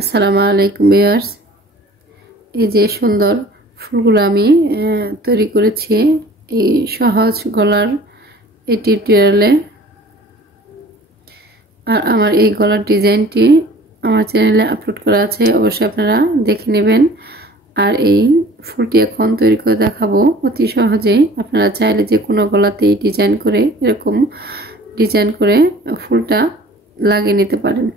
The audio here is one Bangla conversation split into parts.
আসসালামু আলাইকুম ভিউয়ার্স। এই যে সুন্দর ফুলগুলো আমি তৈরি করেছি এই সহজ গলার এই টিউটোরিয়ালে। আর আমার এই গলার ডিজাইনটি আমার চ্যানেলে আপলোড করা আছে, অবশ্যই আপনারা দেখে নেবেন। আর এই ফুলটি এখন তৈরি করে দেখাবো অতি সহজেই। আপনারা চাইলে যে কোনো গলাতেই ডিজাইন করে এরকম ডিজাইন করে ফুলটা লাগিয়ে নিতে পারেন।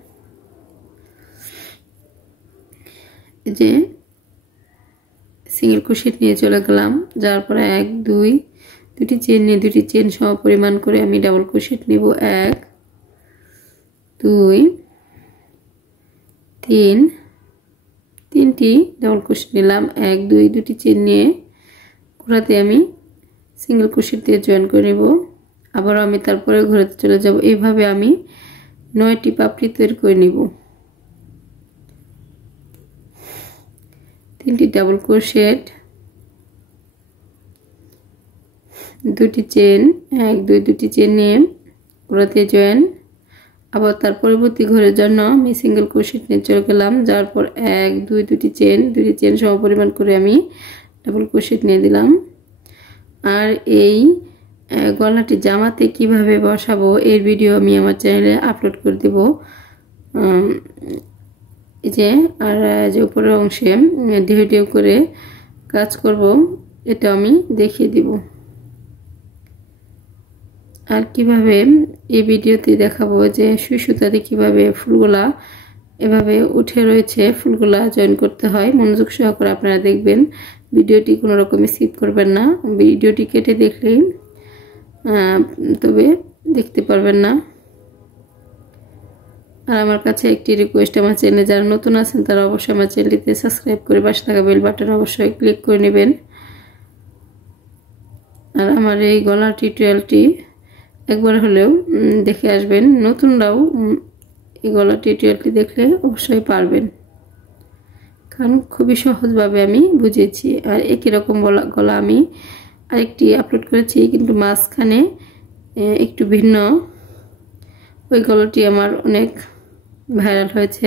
যে সিঙ্গেল ক্রোশেট নিয়ে চলে গেলাম, যার পরে দুটি চেন নিয়ে দুটি চেন সম পরিমাণ করে আমি ডাবল ক্রোশেট নেব। 1 2 3 তিনটি ডাবল ক্রোশেট নিলাম। 1 2 দুটি চেন নিয়ে ঘোরাতে আমি সিঙ্গেল ক্রোশেট দিয়ে জয়েন করে নেব। আবার আমি তারপরে ঘোরাতে চলে যাব। এইভাবে আমি 9টি পাপড়ি তৈরি করে নেব। 3টি ডাবল ক্রোশেট, দুটি চেন, 1 2 দুটি চেন নিয়ে ঘোরাতে জয়েন। আবার তার পরবর্তী ঘরের জন্য আমি সিঙ্গেল ক্রোশেট নিয়ে চলে গেলাম, যার পর 1 2 দুটি চেন সমপরিমাণ করে আমি ডাবল ক্রোশেট নিয়ে দিলাম। আর এই গলাটি জামাতে কিভাবে বসাবো এর ভিডিও আমি আমার চ্যানেলে আপলোড করে দেব। এই যে আর যে উপরের অংশে ঢেউ করে কাজ করব, এটা আমি দেখিয়ে দিব। আর কিভাবে এই ভিডিওতে দেখাবো যে সুই সুতাতে কিভাবে ফুলগুলা এভাবে উঠে রয়েছে, ফুলগুলা জয়েন করতে হয়। মনোযোগ সহকারে আপনারা দেখবেন, ভিডিওটি কোনো রকমই স্কিপ করবেন না। ভিডিওটি কেটে দেখলেই তবে দেখতে পারবেন না। আর আমার কাছে একটি রিকোয়েস্ট, আমার চ্যানেলে যারা নতুন আছেন তারা অবশ্যই আমার চ্যানেলটিতে সাবস্ক্রাইব করে পাশে থাকা বেল বাটন অবশ্যই ক্লিক করে নেবেন। আর আমার এই গলার টিউটোরিয়ালটি একবার হলেও দেখে আসবেন। নতুনরাও এই গলার টিউটোরিয়ালটি দেখলে অবশ্যই পারবেন, কারণ খুবই সহজভাবে আমি বুঝিয়েছি। আর একই রকম গলা আমি আরেকটি আপলোড করেছি, কিন্তু মাঝখানে একটু ভিন্ন। ওই গলাটি আমার অনেক ভাইরাল হয়েছে,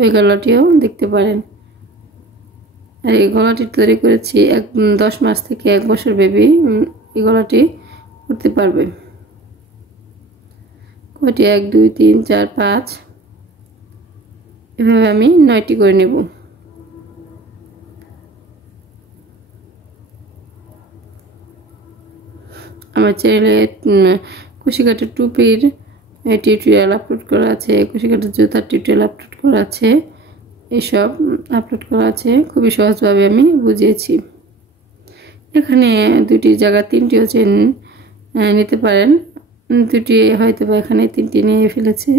ওই গলাটিও দেখতে পারেন। আর এই গলাটি তৈরি করেছি 10 মাস থেকে 1 বছর বেবি এই গলাটি করতে পারবে। কয়টি 1 2 3 4 5 এভাবে আমি 9টি করে নেব। আমার চ্যানেলে কুশি কাটা টুপির টিউটোরিয়াল আপলোড করা আছে, কুশি কাটা জুতার টিউটোরিয়াল আপলোড করা আছে, এসব আপলোড করা আছে। খুবই সহজভাবে আমি বুঝিয়েছি। এখানে দুটি জায়গা 3টিও চেন নিতে পারেন, দুটি হয়তো বা এখানে 3টি নিয়ে ফেলেছে,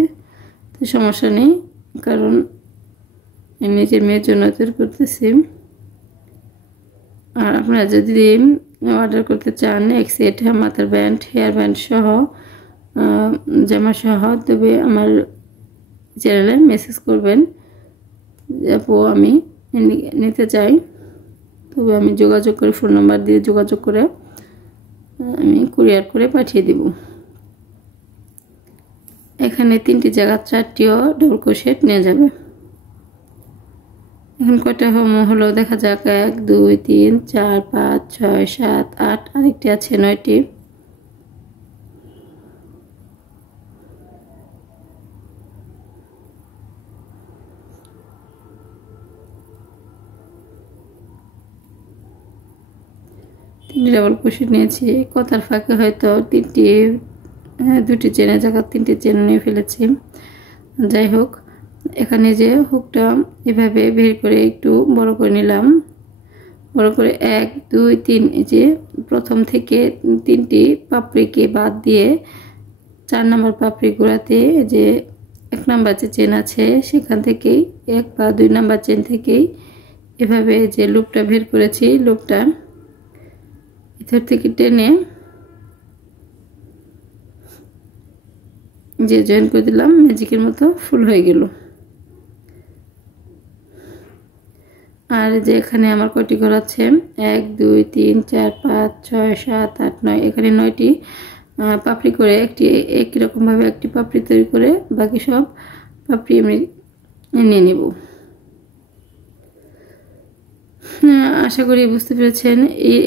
তো সমস্যা নেই, কারণ নিজের মেয়ের জন্য তৈরি করতেছি। আর আপনারা যদি অর্ডার করতে চান এক সেট মাথার ব্যান্ড, হেয়ার ব্যান্ড সহ, জামা সহ, তবে আমার চ্যানেলে মেসেজ করবেন আপু আমি নিতে চাই। তবে আমি যোগাযোগ করে ফোন নাম্বার দিয়ে যোগাযোগ করে আমি কুরিয়ার করে পাঠিয়ে দেব। এখানে 3টি জায়গা 4টিও ডাবল ক্রোশেট নিয়ে যাবে। এখন কয়টা হলো দেখা যাক। 1 2 3 4 5 6 7 8, আরেকটি আছে 9টি। ডাবল ক্রোশেট নিয়েছি। কথার ফাঁকে হয়তো দুটি চেনের জায়গা 3টি চেন নিয়ে ফেলেছি। যাই হোক, এখানে যে হুকটা এভাবে বের করে একটু বড় করে নিলাম। বড় করে 1 2 3 এই যে প্রথম থেকে 3টি পাপড়িকে বাদ দিয়ে 4 নম্বর পাপড়ি গোড়াতে যে 1 নম্বর যে চেন আছে সেখান থেকেই 1 বা 2 নম্বর চেন থেকেই এভাবে যে লুপটা বের করেছি, লুপটা ভিতর থেকে টেনে যে জয়েন করে দিলাম, ম্যাজিকের মতো ফুল হয়ে গেল। আর যে এখানে আমার কয়টি ঘর আছে 1 2 3 4 5 6 7 8 9, এখানে 9টি পাপড়ি করে একই রকম ভাবে একটি পাপড়ি তৈরি করে বাকি সব পাপড়ি আমি নিয়ে নেব। আশা করি বুঝতে পেরেছেন।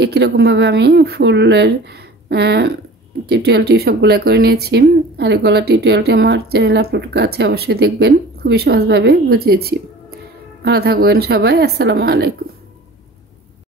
একই রকমভাবে আমি ফুলের টিউটোরিয়ালটি সবগুলো করে নিয়েছি। আর গলা টিউটোরিয়ালটি আমার চ্যানেলে আপলোড আছে, অবশ্যই দেখবেন। খুবই সহজভাবে বুঝিয়েছি। ভালো থাকবেন সবাই। আসসালামু আলাইকুম।